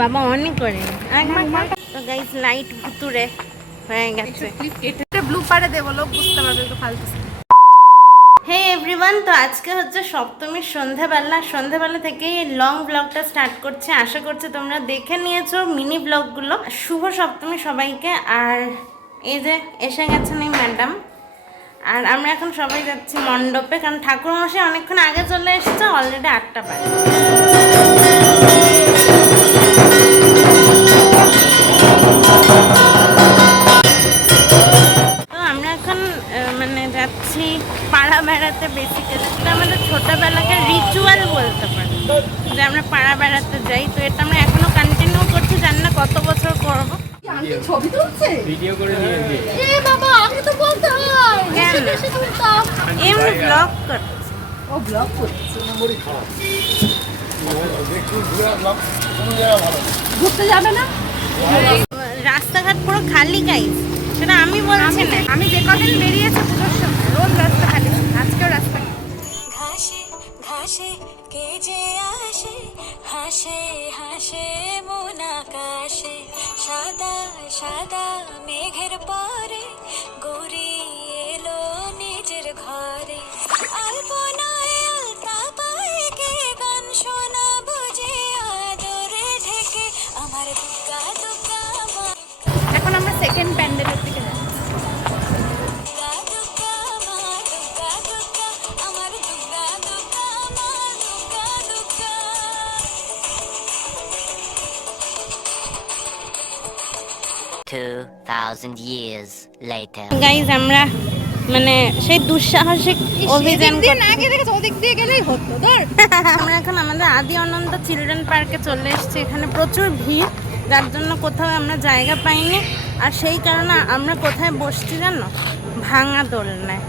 বাবা অনেক করে তো গাইস লাইট ভুতুরে হয়ে গেছে। এটা ব্লু পারে দেবো লোক বুঝতে পারবে একটু ফালতু হে এভরিওয়ান তো আজকে হচ্ছে সপ্তমীর সন্ধ্যাবেলা সন্ধ্যাবেলা থেকেই লং ব্লগটা স্টার্ট করছে। আশা করছি তোমরা দেখে নিয়েছো মিনি ব্লগগুলো শুভ সপ্তমী সবাইকে। আর এই যে এসে গেছেন এই ম্যাডাম আর আমরা এখন সবাই যাচ্ছি মণ্ডপে। কারণ ঠাকুরমশাই অনেকক্ষণ আগে চলে এসেছে অলরেডি আটটা বাজে। মানে যাচ্ছি পাড়া বেড়াতে বেসিক্যালি এটা আমাদের ছোটবেলাকার রিচুয়াল বলতে পারি। যে আমরা পাড়া বেড়াতে যাই। তো এটা আমরা এখনও কন্টিনিউ করছি। জানি না কত বছর করব। ছবি তুলছে? ভিডিও করে নিয়ে এ বাবা আগে তো বলতে হয়। কেন? এসে এসে তুলতাম এমনি ব্লগ করছি। ও ব্লগ করছে। ঘুরতে যাবে না? রাস্তাঘাট পুরো খালি গাইস সেটা আমি বলছি না। আমি যে কদিন বেরিয়েছি পুজোর সময় রোজ রাস্তা খালি আজকেও রাস্তা ঘাসে ঘাসে কে যে আসে? হাসে হাসে মন আকাশে। সাদা সাদা মেঘের পরে 2000 years later. গাইজ আমরা মানে সেই দুঃসাহসিক অভিযান আগে দেখে ওদিক দিয়ে গেলেই হতো ধর। আমরা এখন আমাদের আদি অনন্ত চিলড্রেন পার্কে চলে এসেছি। এখানে প্রচুর ভিড় যার জন্য কোথাও আমরা জায়গা পাইনি। আর সেই কারণে আমরা কোথায় বসছি জানো? ভাঙা দোলনায়।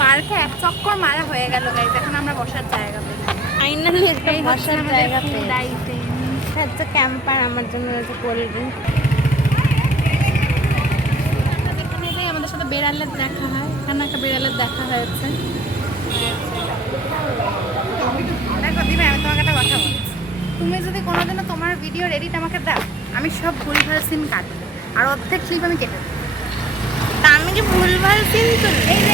পার্কে এক চক্কর মারা হয়ে গেল গাইজ এখন আমরা বসার জায়গা পেলাম। ফাইনালি বসার জায়গা পেলাম। পেয়ে হচ্ছে ক্যাম্পার আমার জন্য হচ্ছে কোল্ড ড্রিঙ্ক আমাদের সাথে বেড়ালের দেখা হয় এখানে একটা বেড়ালের দেখা হয়েছে। দেখো দিবে আমি তোমাকে একটা কথা বলছি। তুমি যদি কোনোদিনও তোমার ভিডিওর এডিট আমাকে দাও আমি সব ভুলভাল সিন কাটবো। আর অর্ধেক ক্লিপ আমি কেটে দেবো। তা আমি কি ভুলভাল সিন তুলি এই যে